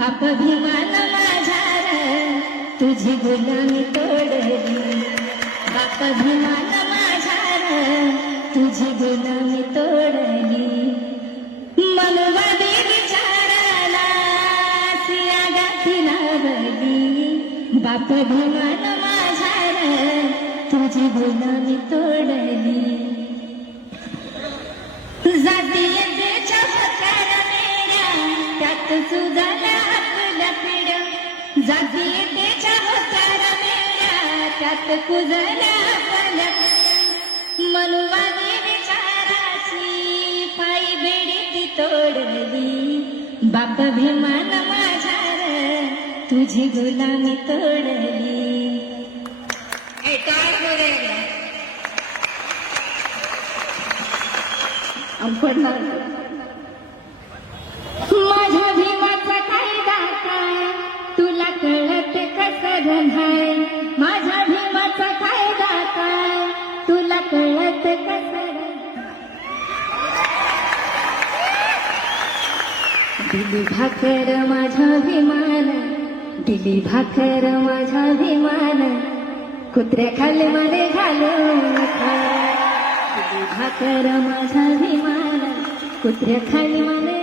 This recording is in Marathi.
बाप भीमान माझा तुझी गुलामी तोडली, बाप भीमान माझा तुझी गुलामी तोडली. मनवादी विचाराला सिया गाठी लावली, बाप भीमान माझा तुझी गुलामी तोडली. जातीयतेच्या भकार मेल्या त्यात सुधारला आपल्या पिढ्या, जातीयतेच्या भकार मेल्या त्यात कुजल्या आपल्या पिढ्या. मनुवादी विचाराची पायी बेडी ती तोडली, बाप भीमान माझा तुझी गुलामी तोडली. माझ्या भीमाचा कायदा काय तुला कळत कसं नाही, माझ्या भीमाचा कायदा काय तुला कळत कसं. दिली भाकर माझ्या भीमान, दिली भाकर माझ्या भीमान, कुत्र्याखाली मध्ये घालून खा. दिली भाकर माझ्या भीमान, कुत्र्याखाली मध्ये